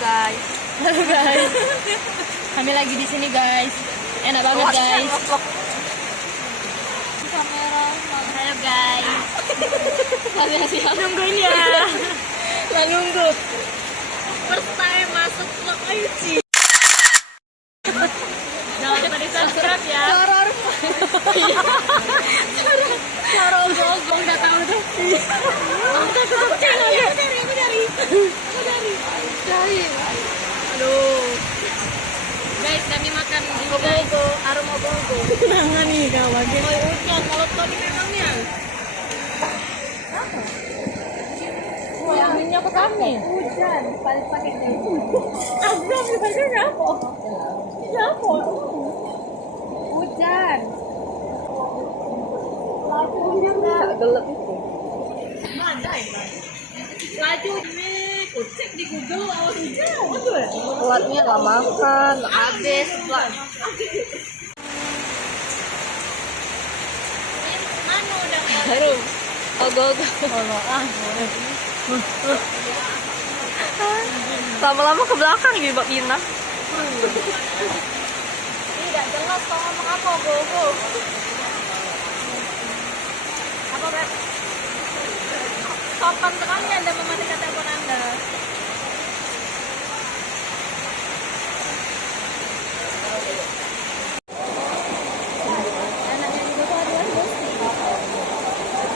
guys. Halo guys. Kami lagi di sini guys. Enak banget guys. Kamera. Halo guys. Kami siap Nungguin ya. Nggak nunggu. First time masuk vlog Ayuci. Jangan lupa di subscribe ya. Cara gong udah tahu tuh. Aku dari. Aduh. Guys, kami makan ini guys. Gogo, aroma gogo. Jangan nih kawan. Mau hujan, mulut kau ini memangnya. Anginnya ke kami. Hujan, balik pakai itu. Abram dipakai apa? Apa? Hujan. Gelap itu. Ada ya. Laju nih, kucek di Google awal hujan. Telatnya nggak makan, habis. Mana udah Baru. Ogo. Lama-lama ke belakang di bak Ina. tidak jelas kau ngomong apa, gogo. Apa, Beb? Sopan sekali Anda mematikan telepon Anda. Enaknya juga tuh aduan bosi.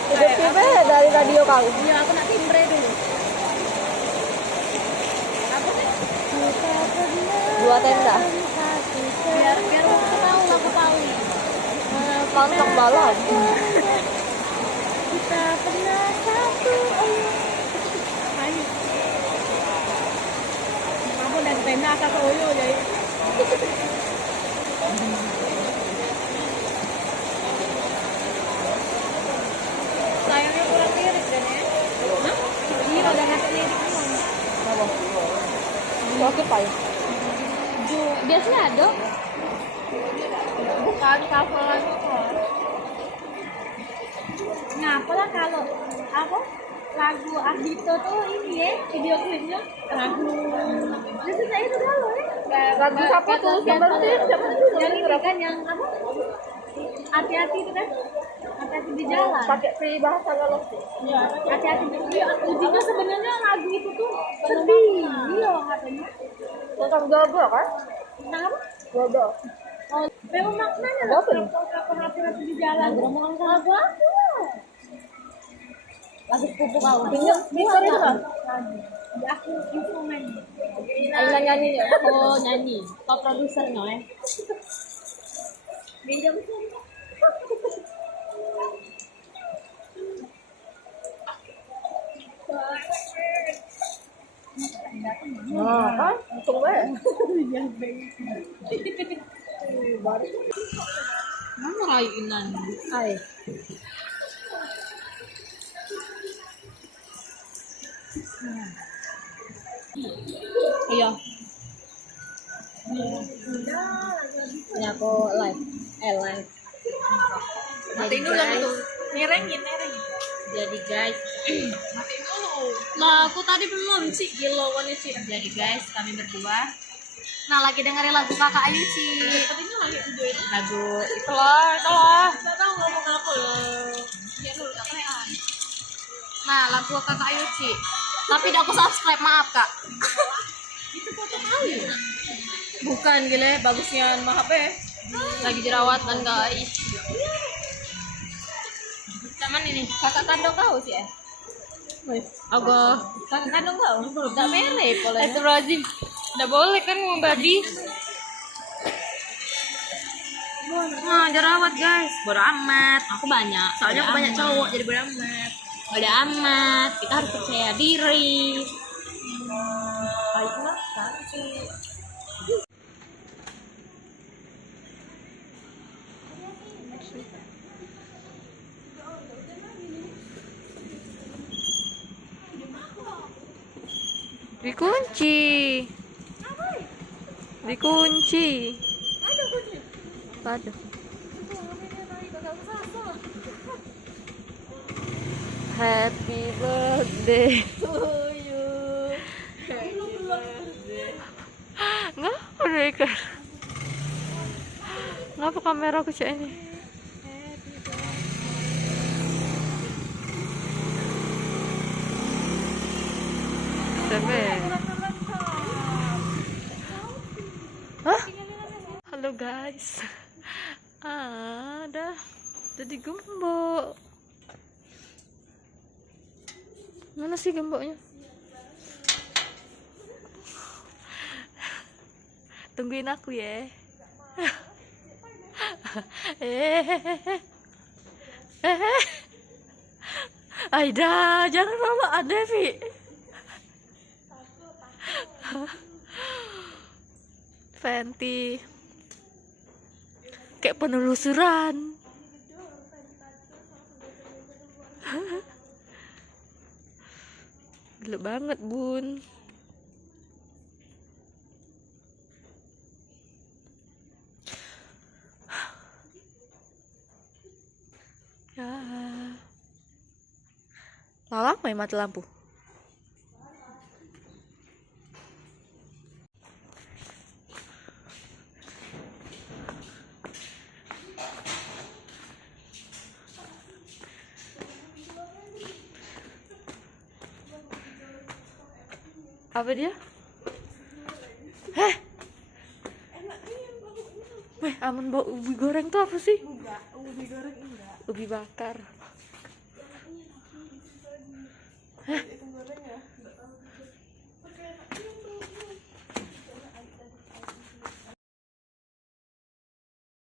Tiba-tiba dari radio kau. Iya, aku nak timbre dulu. Apa sih? Dua tenda. Biar aku tahu, aku tahu. Mantap balap. Kita pernah satu. Ayo. Kamu dan tenda kakak Oyo jadi. Sayangnya kurang lirik dan ya. Hah? Iya, udah ngasih lirik emang. Kenapa? Oke, Pak. Biasanya ada. Bukan cover lagu kok. Ngapa lah kalau apa lagu Ardito tuh ini ya video klipnya lagu itu saya itu dulu ya Lagu siapa tuh? Siapa tuh? yang ini kan yang apa hati-hati itu kan hati-hati di jalan Pakai bahasa galau. ya hati-hati iya ujinya sebenarnya lagu itu tuh sedih iya katanya Tentang gagal kan? tentang apa Gagal. oh memang maknanya Apa lah nih? kalau hati-hati di jalan lagu apa lagu sepupu kau Pinjam speaker itu kan? aku instrumen Aina nyanyi ya? oh nyanyi kau produser no ya pinjam Nah, kan? Untung banget. mana rayunan Ay. iya Ini aku live. Live. matiin dulu yang itu ngerengin Jadi guys, matiin dulu nah aku tadi belum sih gilauan sih jadi guys, kami berdua lagi dengerin lagu Kakak Ayu sih. katanya lagi video itu Lagu itu loh. nggak tahu ngomong apa loh ya dulu nggak keren Lagu Kakak Ayu sih. Tapi aku subscribe, maaf Kak. itu foto kali Bukan gile, bagusnya maaf ya. Lagi jerawatan guys. Cuman ini kakak kandung kau sih ya. Agak kakak kandung kau. Udah mere boleh. Itu rajin. Udah boleh kan mau babi. Jerawat guys. Bodo amat. Aku banyak. Soalnya aku banyak cowok jadi bodo amat. Bodo amat. Kita harus percaya diri. Baik makan sih. Dikunci. Dikunci. ada kunci Ada. Happy birthday to you. Happy birthday maker. Ngapa kamera aku cak ini? Hah? Halo guys. Ada jadi gembok. Mana sih gemboknya? Tungguin aku ya. Aida, jangan lama ada Vi. Fenty kayak penelusuran. Gila banget bun. Ya lama ya mati lampu. Apa dia? Weh, aman bau ubi goreng tuh apa sih? Enggak, ubi goreng enggak. Ubi bakar.